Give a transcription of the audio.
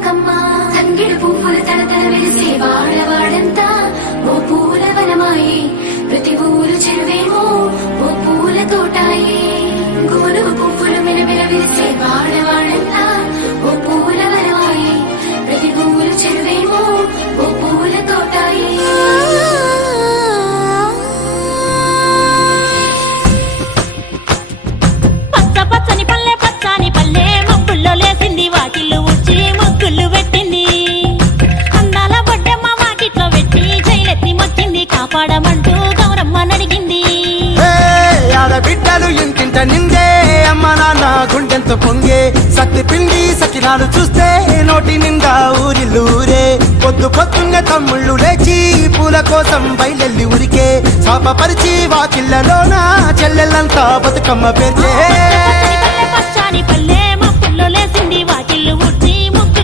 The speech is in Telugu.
బతుకమ్మ తంగిడు పువ్వులు తలతల వెలిసే వాడవాడంతా ఓ పూల వనమాయే ప్రతి ఊరు చెరువేమో ఓ పూల తోటాయే గునుగు పువ్వులు మెలమెల వెలిసే వాడవాడంతా ఓ పూల వనమాయే ప్రతి ఊరు చెరువేమో ఓ పూల తోటాయే పచ్చని పల్లె పచ్చని పల్లె మబ్బుల్లో లేసింది వాకిళ్ళు ఊడ్చి ముగ్గులు పెట్టింది అందాల బొడ్డమ్మ వాకిట్లో పెట్టి జైలెత్తి మొచ్చింది కాపాడమంటూ గౌరమ్మ నడిగింది ఆడబిడ్డలు ఇంటింట నిందే అమ్మ నాన్న గుండెంతో పొంగే సత్తి పిండి సకినాలు చూస్తే నోటి నిండా ఊరిల్లూరే పొద్దున్నే తమ్ముళ్ళు లేచి పూల కోసం బయలెల్లి ఉరికే శాపపరిచి వాకిళ్ళలోన చెల్లెళ్ళంతా బతుకమ్మ పేర్చే